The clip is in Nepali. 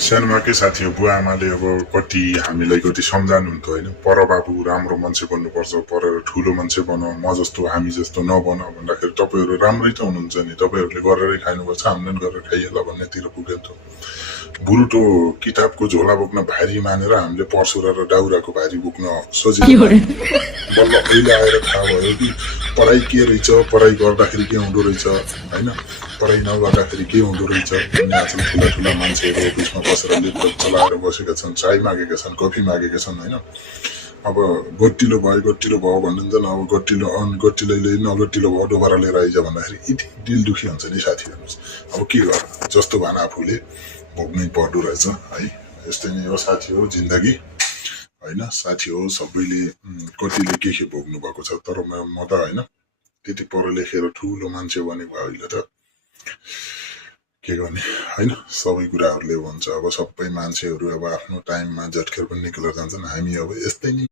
सानोमा के साथी हो बुवा आमाले अब कति हामीलाई कति सम्झानुहुन्थ्यो होइन पर बाबु राम्रो मान्छे बन्नुपर्छ पढेर ठुलो मान्छे बन म जस्तो हामी जस्तो नबन भन्दाखेरि तपाईँहरू राम्रै त हुनुहुन्छ नि तपाईँहरूले गरेरै खानुपर्छ हामीले पनि गरेर खाइएला भन्नेतिर पुग्यो नि त बुरुटो किताबको झोला बोक्न भारी मानेर हामीले पर्सुरा र दाउराको भारी बोक्न सजिलो बल्ल अहिले आएर थाहा भयो कि पढाइ के रहेछ पढाइ गर्दाखेरि के हुँदो रहेछ होइन पढाइ नगर्दाखेरि के हुँदो रहेछ भन्ने आजकल ठुला ठुला मान्छेहरू अफिसमा बसेर ल्यापटप चलाएर बसेका छन् चाय मागेका छन् कफी मागेका छन् होइन अब गट्टिलो भयो भन्नुहुन्छ अब गट्टिलोले नगट्टिलो भयो दोबारा लिएर आइज भन्दाखेरि यति दिल दुखी हुन्छ नि साथी हेर्नुहोस् अब के गर्नु जस्तो भएन आफूले भोग्नै पर्दो रहेछ है यस्तै नै हो साथी हो जिन्दगी होइन साथी हो सबैले कतिले के भोग्नु भएको छ तर म त होइन त्यति पढ लेखेर ठुलो मान्छे बनेको अहिले त के गर्ने होइन सबै कुराहरूले हुन्छ अब सबै मान्छेहरू अब आफ्नो टाइममा झट्केर पनि निक्लेर जान्छन् हामी अब यस्तै नै